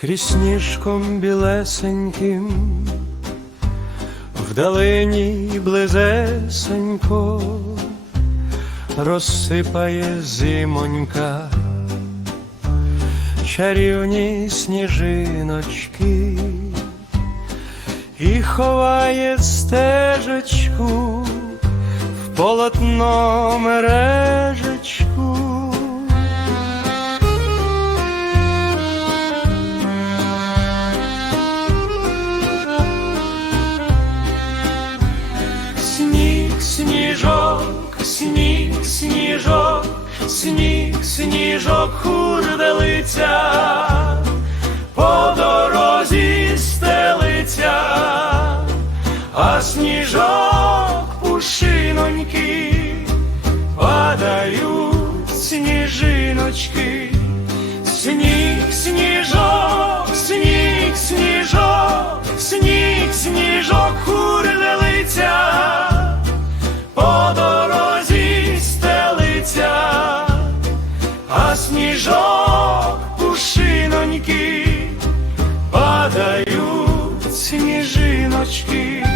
крізь сніжком білесеньким, вдалині близесенько розсипає зимонька, чарівні сніжиночки і ховає стежечку в полотно мережечку. Сніг, сніжок, хурделиця, по дорозі стелиця, а сніжок пушиноньки, падають сніжиночки, сніг, сніжок, падають сніжиночки.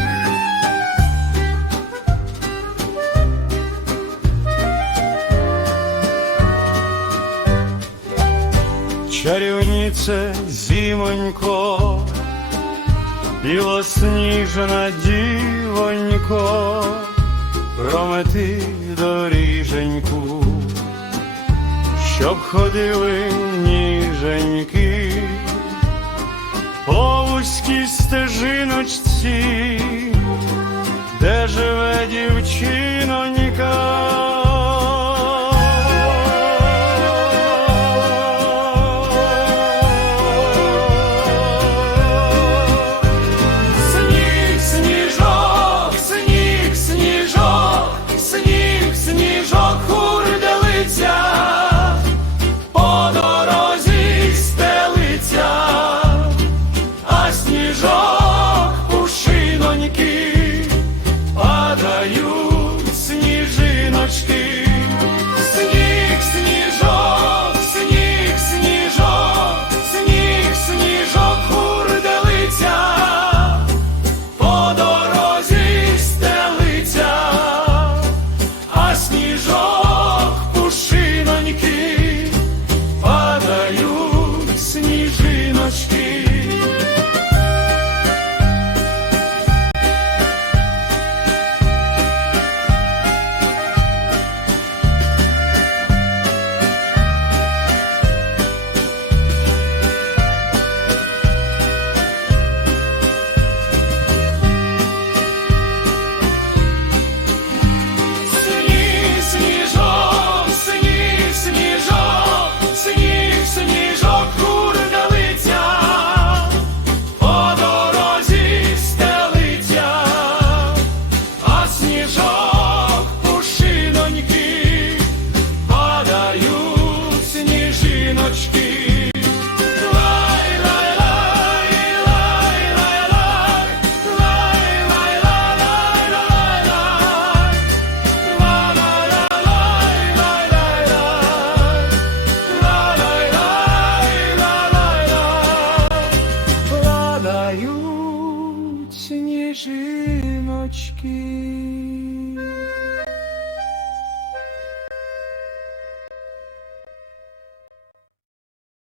Чарівніце зімонько, білосніжна дівонько, промети доріженьку, щоб ходили ніженьки по стежиночці, де живе дівчинонька. Стрічки. очки.